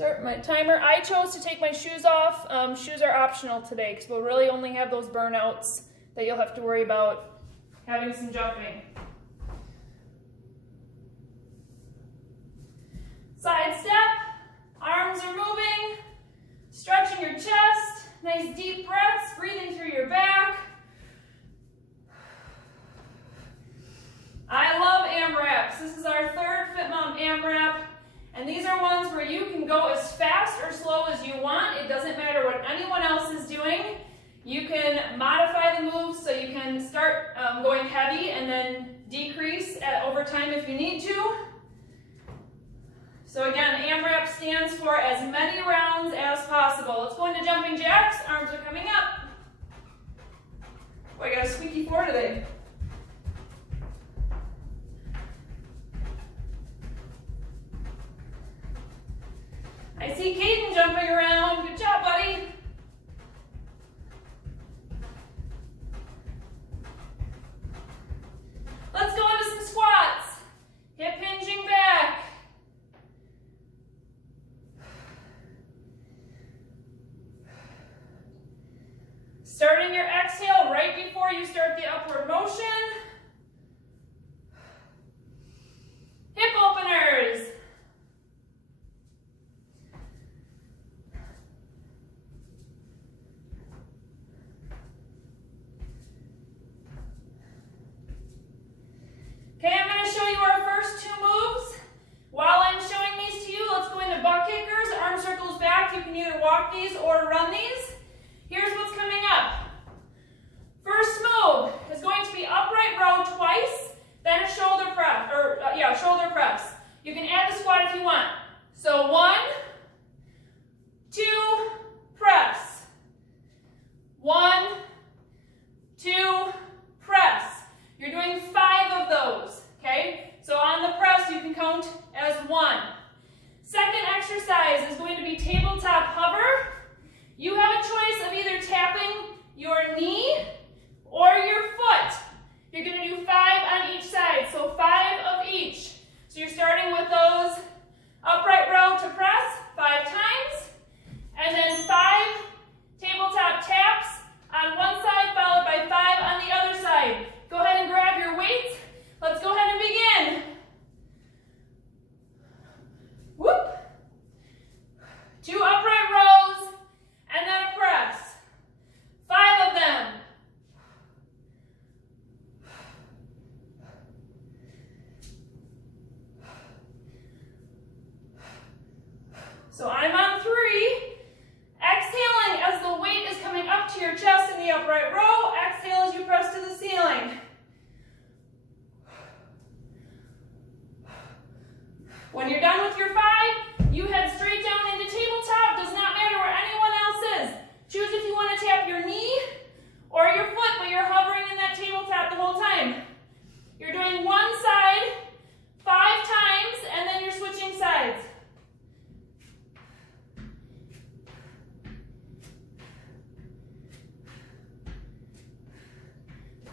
Start my timer. I chose to take my shoes off. Shoes are optional today because we'll really only have those burnouts that you'll have to worry about having some jumping. Side step, arms are moving, stretching your chest, nice deep breaths, breathing through your back. I love AMRAPs. This is our third Fit Mom AMRAP, and these are ones where you can go as fast or slow as you want. It doesn't matter what anyone else is doing. You can modify the moves so you can start going heavy and then decrease over time if you need to. So again, AMRAP stands for as many rounds as possible. Let's go into jumping jacks. Arms are coming up. Oh, I got a squeaky floor today. I see Caden jumping around. Good job, buddy. Let's go into some squats. Hip hinging back. Starting your exhale right before you start the upward motion. Hip openers. Okay, I'm going to show you our first two moves. While I'm showing these to you, let's go into butt kickers, arm circles back. You can either walk these or run these. Here's what's coming up. First move is going to be upright row twice, then a shoulder press, shoulder press. You can add the squat if you want. So 1, 2, press. 1, 2, press. You're doing 5 of those, okay? So on the press, you can count as 1. Second exercise is going to be tabletop hover. You have a choice of either tapping your knee or your foot. You're going to do 5 on each side, so 5 of each. So you're starting with those upright row to press 5 times, and then 5 tabletop taps on one side, followed by 5 on the other side. Go ahead and grab your weights. Let's go ahead and begin. Whoop. 2 upright rows, and then a press. 5 of them. So I'm on 3. Exhaling as the weight is coming up to your chest in the upright row. Exhale as you press to the ceiling. When you're done with your 5, you head straight down into tabletop. Does not matter where anyone else is. Choose if you want to tap your knee or your foot, but you're hovering in that tabletop the whole time. You're doing one side 5 times, and then you're switching sides.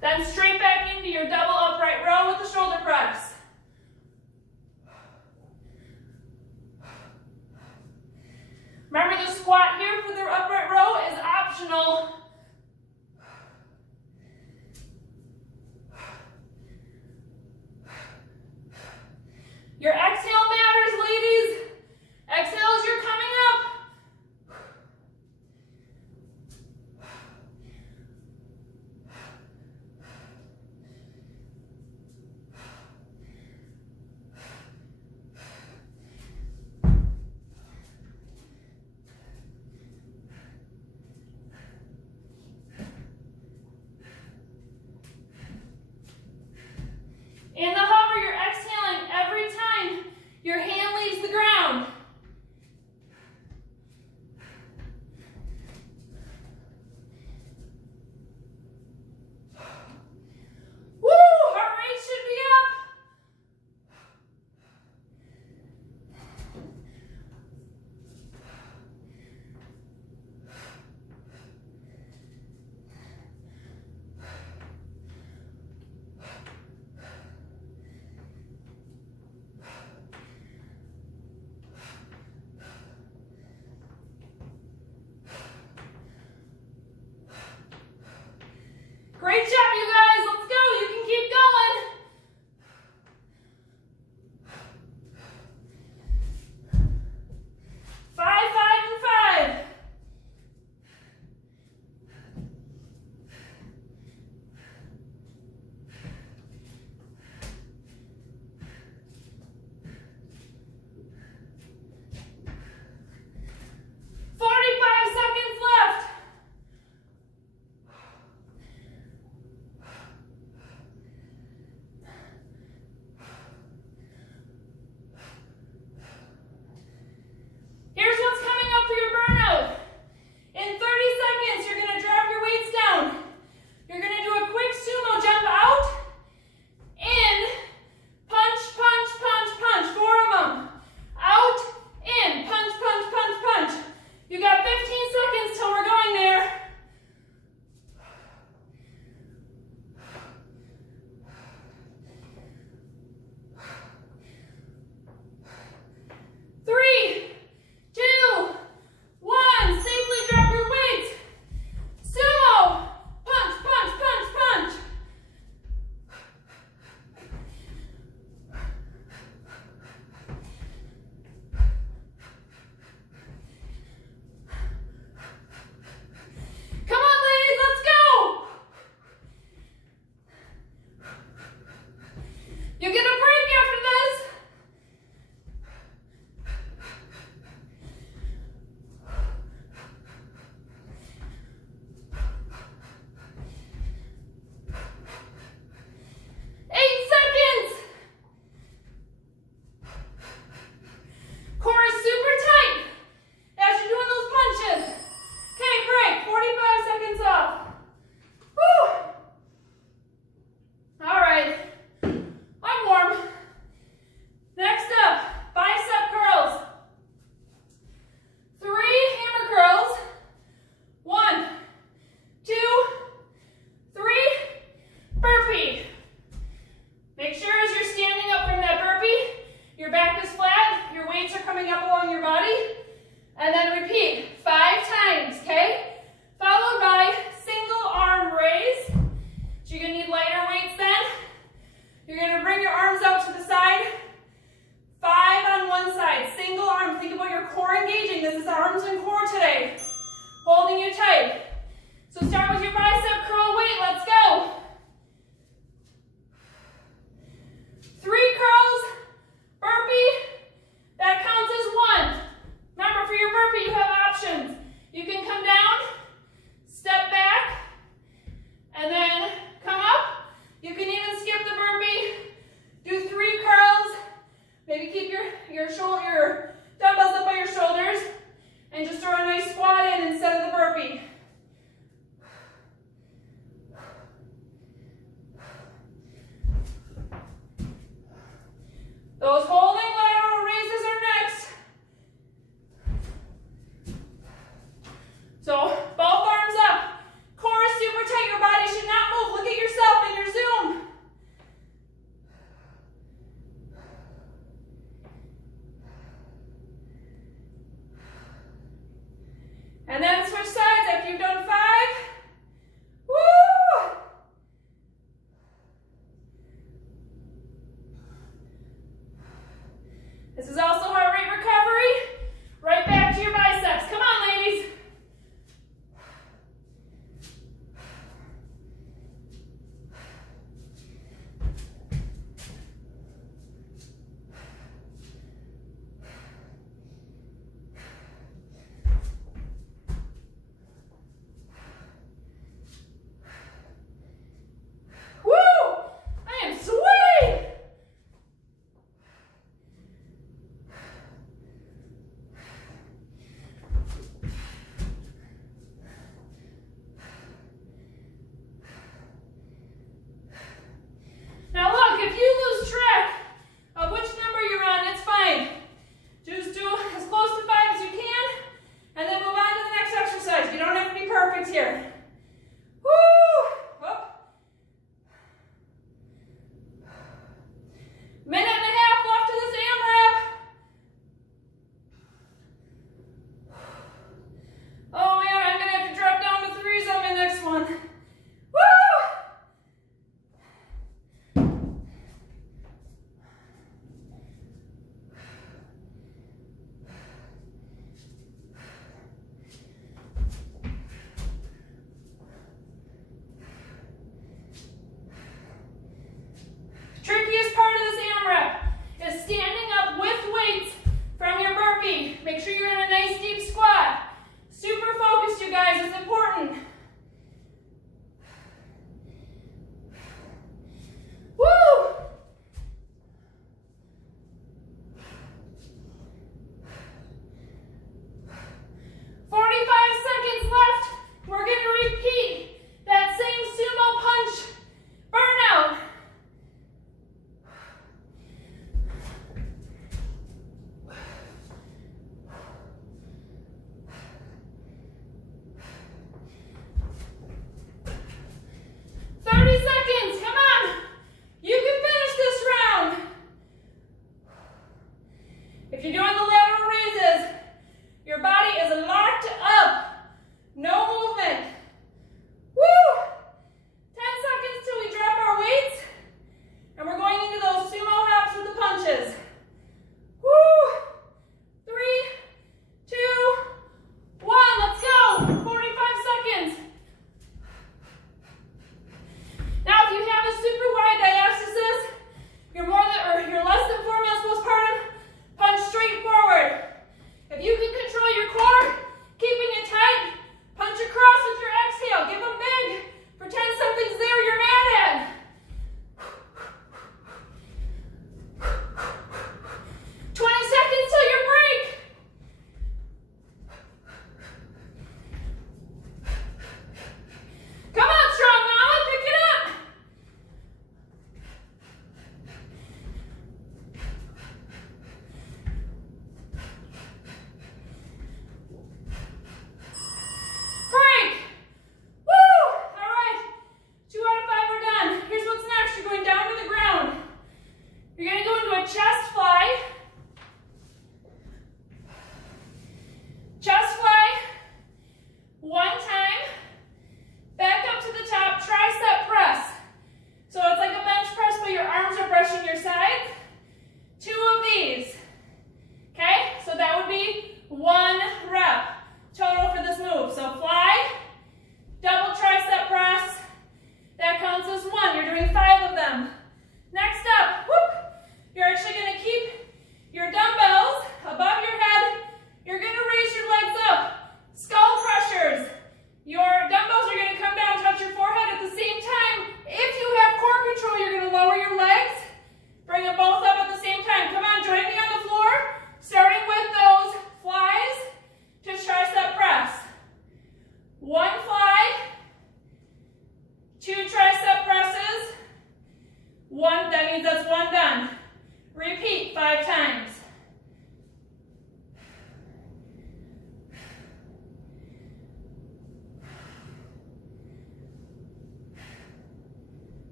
Then straight back into your double upright row with the shoulder press. Remember, the squat here for the upright row is optional. Your exhale matters, ladies. Exhale as you're coming up. back is flat, your weights are coming up along your body, and then repeat 5 times, okay? Followed by single arm raise. So you're gonna need lighter weights then. You're gonna bring your arms out to the side. 5 on one side, single arm. Think about your core engaging. This is arms and core today. Holding you tight. So start with your bicep curl weight, let's go. 3 curls, burpee, that counts as 1. Remember, for your burpee, you have options. You can come down, step back, and then come up. You can even skip the burpee, do 3 curls, maybe keep your dumbbells up by your shoulders, and just throw a nice squat in instead of the burpee. Those holding lateral raises are next. So both arms up. Core is super tight. Your body should not move. Look at yourself in your zoom. And then switch sides after you've done 5. Woo! This is also heart rate recovery. Right back to your biceps. Come on, ladies. Woo! I am sweaty. Now look, if you lose track of which number you're on, it's fine. Just do as close to 5 as you can, and then move on to the next exercise. You don't have to be perfect here. Woo! Up. Minute and a half left to this AMRAP. Oh man, I'm gonna have to drop down to 3s on my next one. Woo! 30 seconds, come on. You can finish this round. If you're doing the lateral raises, your body is locked up. No movement. Woo! 10 seconds till we drop our weights. And we're going into those sumo hops with the punches. Woo! 3, 2, 1, let's go. 45 seconds. Now, if you have a super wide diastasis, you're less than 4 months postpartum, punch straight forward.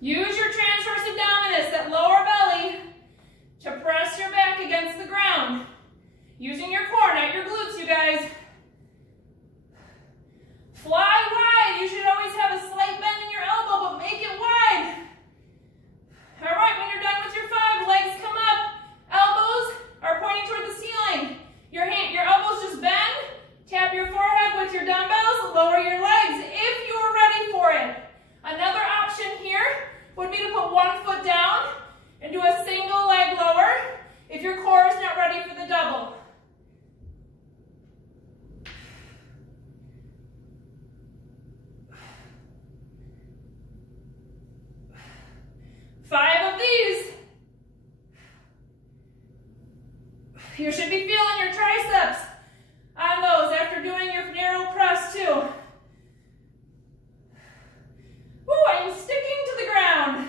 Use your transverse abdominis, that lower belly, to press your back against the ground. Using your core, not your glutes, you guys. Fly wide. You should always have a slight bend in your elbow, but make it wide. All right, when you're done with your 5, legs come up. Elbows are pointing toward the ceiling. Your elbows just bend. Tap your forehead with your dumbbells. Lower your legs if you are ready for it. Another option here would be to put one foot down and do a single leg lower if your core is not ready for the double. Five of these. You should be feeling your triceps on those after doing your narrow press too. Ooh, I am sticking to the ground.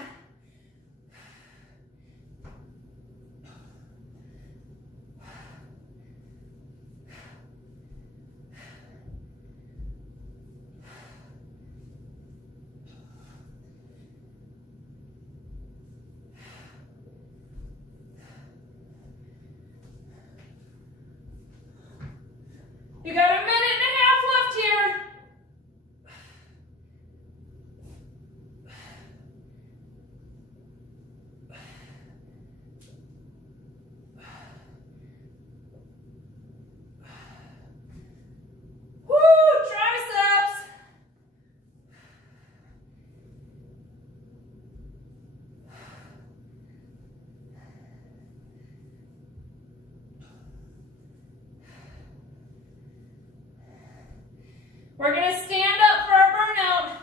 You got a minute and a half left here. Woo, triceps. We're going to stand up for our burnout.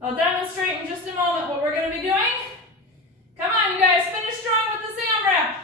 I'll demonstrate in just a moment what we're going to be doing. Come on, you guys, finish strong with this AMRAP.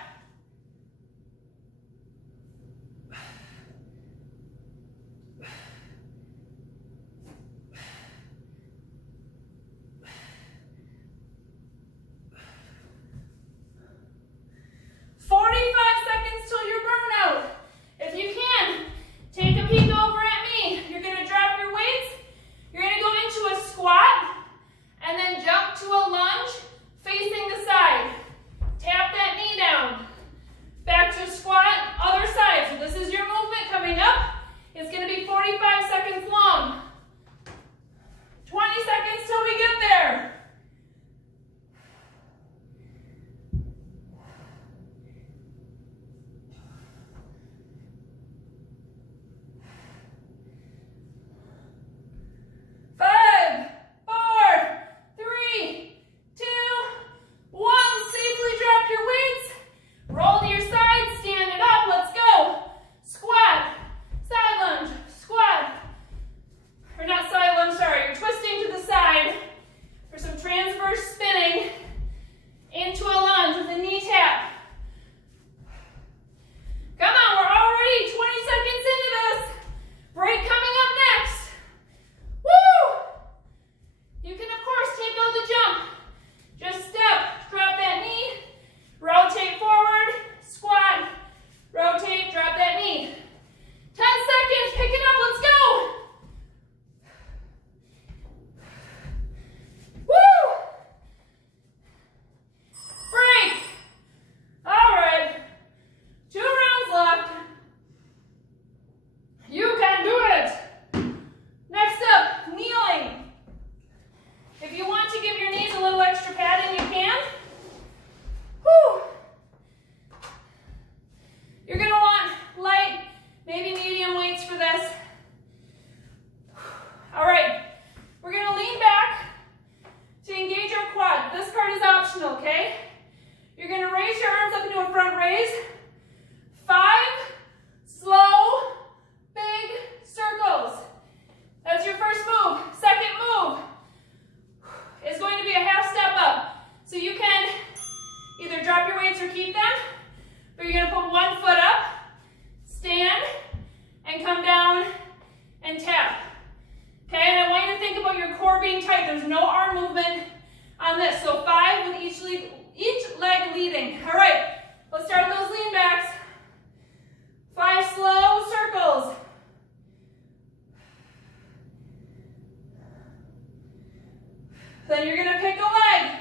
Then you're going to pick a leg.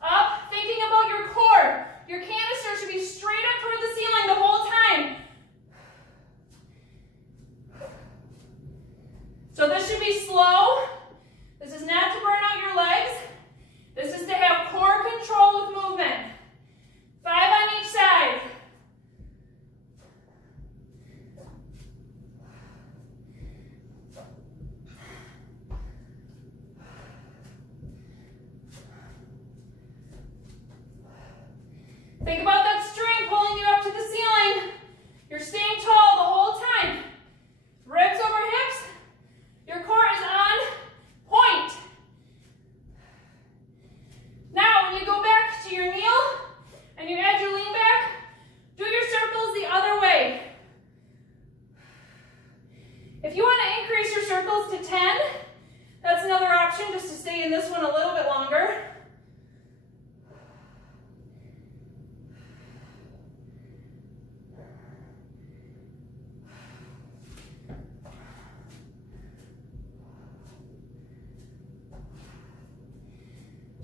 Up, thinking about your core. Your canister should be straight up toward the ceiling the whole time. So this should be slow. This is not to burn out your legs. This is to have core control with movement. 5 on each side. Think about that string pulling you up to the ceiling. You're staying tall the whole time. Ribs over hips. Your core is on point. Now, when you go back to your kneel and you add your lean back, do your circles the other way. If you want to increase your circles to 10, that's another option, just to stay in this one a little bit longer.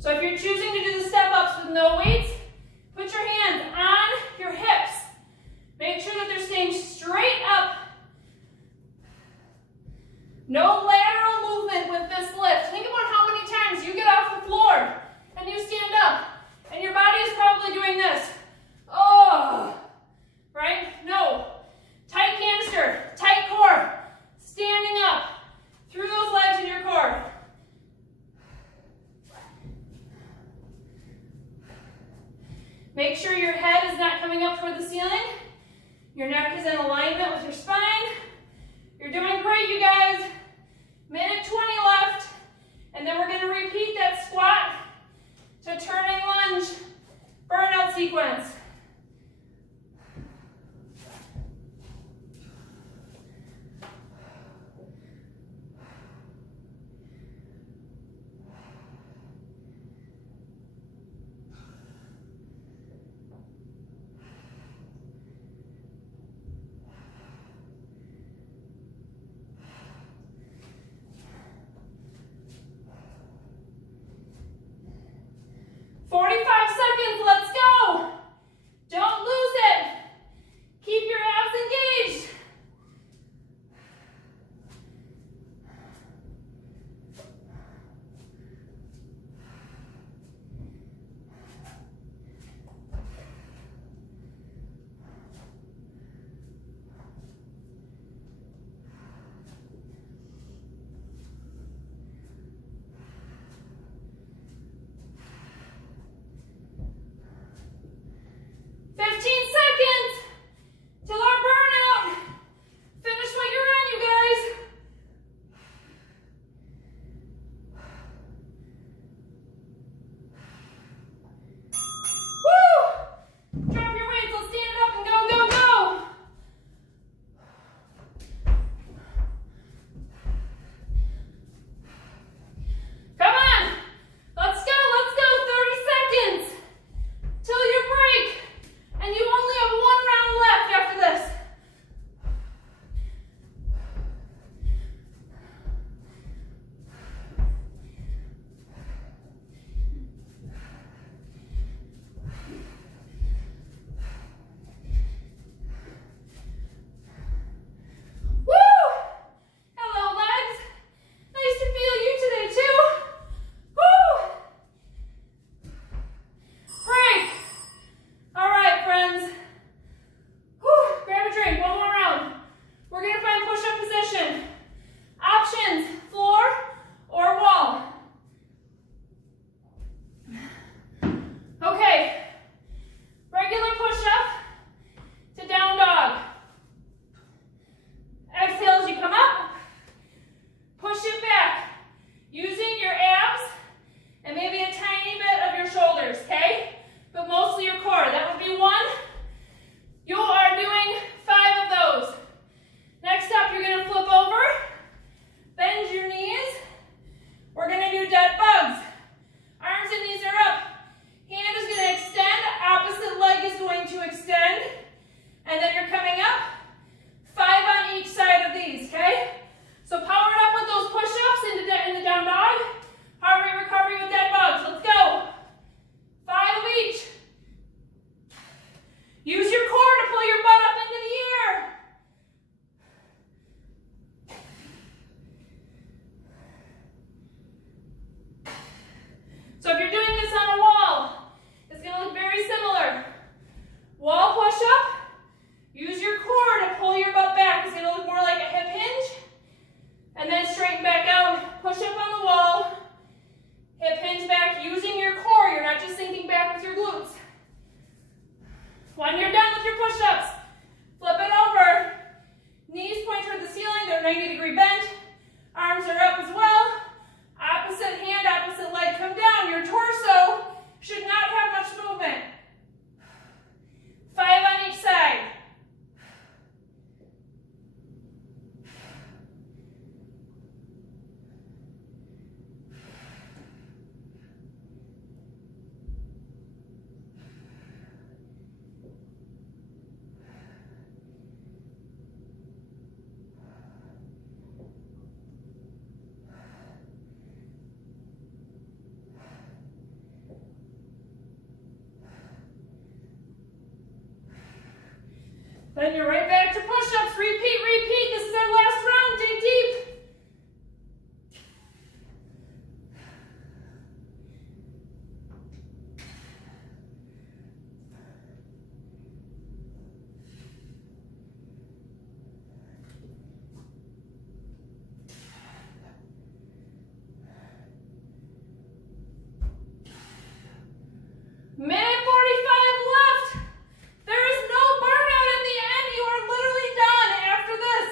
So if you're choosing to do the step-ups with no weights, put your hands on your hips. Make sure that they're staying straight up. No lateral movement with this lift. Think about how many times you get off the floor and you stand up and your body is probably doing this. Oh, right? No. Tight canister, tight core, standing up through those legs in your core. Make sure your head is not coming up toward the ceiling. Your neck is in alignment with your spine. You're doing great, you guys. Minute 20 left. And then we're going to repeat that squat to turning lunge burnout sequence. Then you're right back to push-ups. Repeat, repeat. This is our last round. Dig deep. Minute 45 left. There is no burnout at the end. You are literally done after this.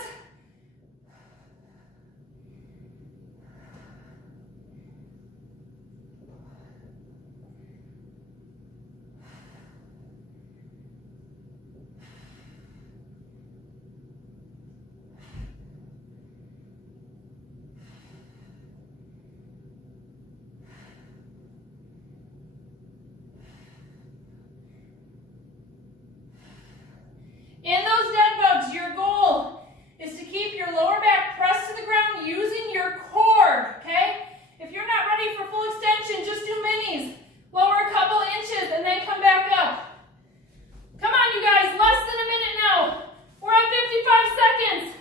In those dead bugs, your goal is to keep your lower back pressed to the ground using your core, okay? If you're not ready for full extension, just do minis. Lower a couple inches and then come back up. Come on, you guys, less than a minute now. We're at 55 seconds.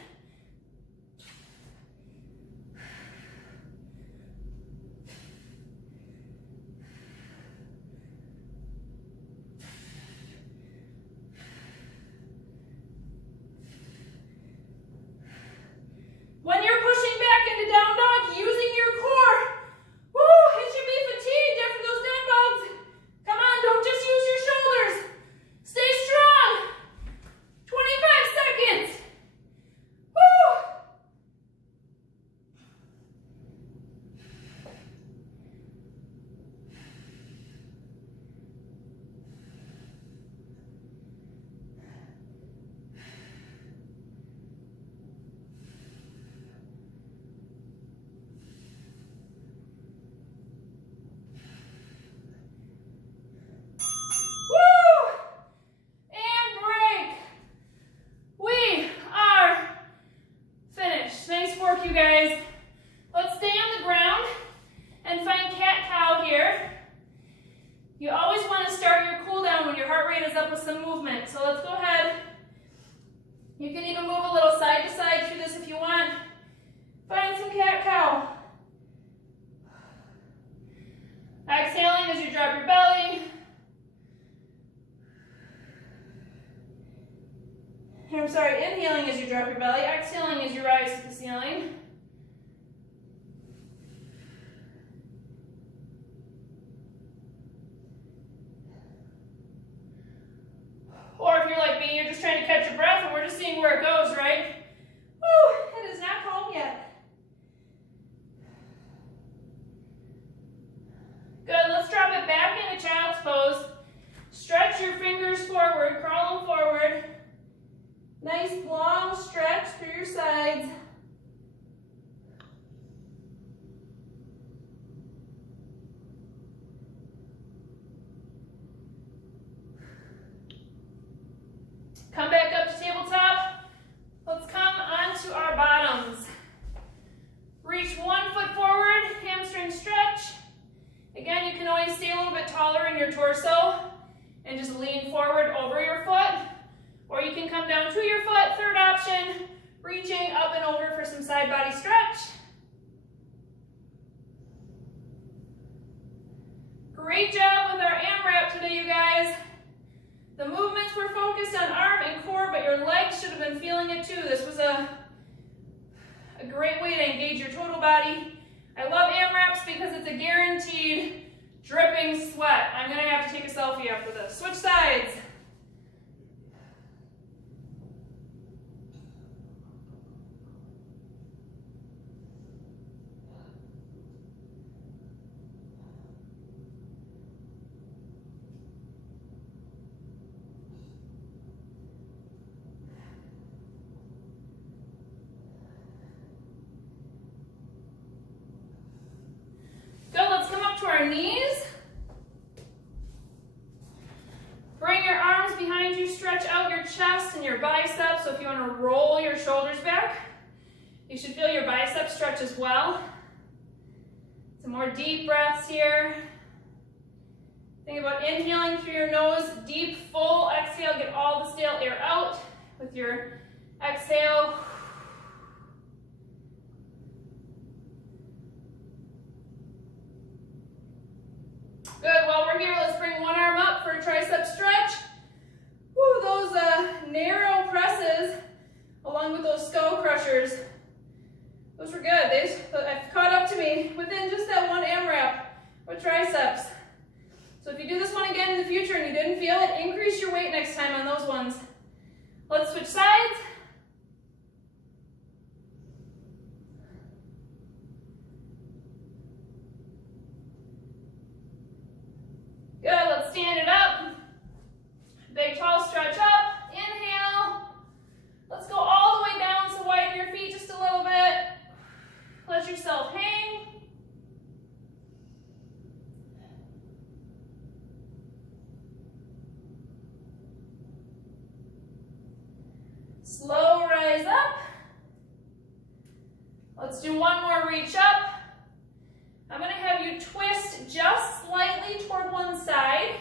When you're pushing back into down dog using your core, woo, it should be fatigued after those dead bugs. Come on, don't just use your shoulders. Stay strong. 25 seconds. Woo. You guys, let's stay on the ground and find cat-cow here. You always want to start your cool down when your heart rate is up with some movement. So let's go ahead. You can even move a little side to side through this if you want. Find some cat-cow. Exhaling as you drop your belly. I'm sorry, inhaling as you drop your belly, exhaling as you rise to the ceiling. Or if you're like me, you're just trying to catch your breath and we're just seeing where it goes, right? Woo, it is not calm yet. Good, let's drop it back into child's pose. Stretch your fingers forward, crawl them forward. Nice long stretch through your sides. Come back up to tabletop. Let's come onto our bottoms. Reach 1 foot forward, hamstring stretch. Again, you can always stay a little bit taller in your torso and just lean forward over your foot. Or you can come down to your foot, third option, reaching up and over for some side body stretch. Great job with our AMRAP today, you guys. The movements were focused on arm and core, but your legs should have been feeling it too. This was a great way to engage your total body. I love AMRAPs because it's a guaranteed dripping sweat. I'm gonna have to take a selfie after this. Switch sides. To our knees. Bring your arms behind you, stretch out your chest and your biceps. So if you want to roll your shoulders back, you should feel your biceps stretch as well. Some more deep breaths here. Think about inhaling through your nose, deep, full exhale, get all the stale air out. with your exhale. Good, while we're here, let's bring one arm up for a tricep stretch. Woo, those narrow presses, along with those skull crushers, those were good. They've caught up to me within just that one AMRAP with triceps. So if you do this one again in the future and you didn't feel it, increase your weight next time on those ones. Let's switch sides. Good, let's stand it up. Big tall stretch up, inhale. Let's go all the way down, so widen your feet just a little bit. Let yourself hang. Slow rise up. Let's do one more reach up. I'm going to have you twist just slightly toward one side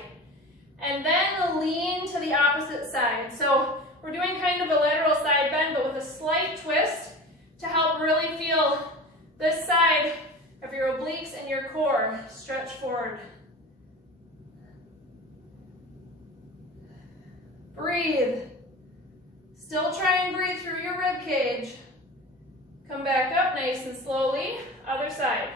and then lean to the opposite side. So we're doing kind of a lateral side bend, but with a slight twist to help really feel this side of your obliques and your core stretch forward. Breathe. Still try and breathe through your rib cage. Come back up nice and slowly. Other side.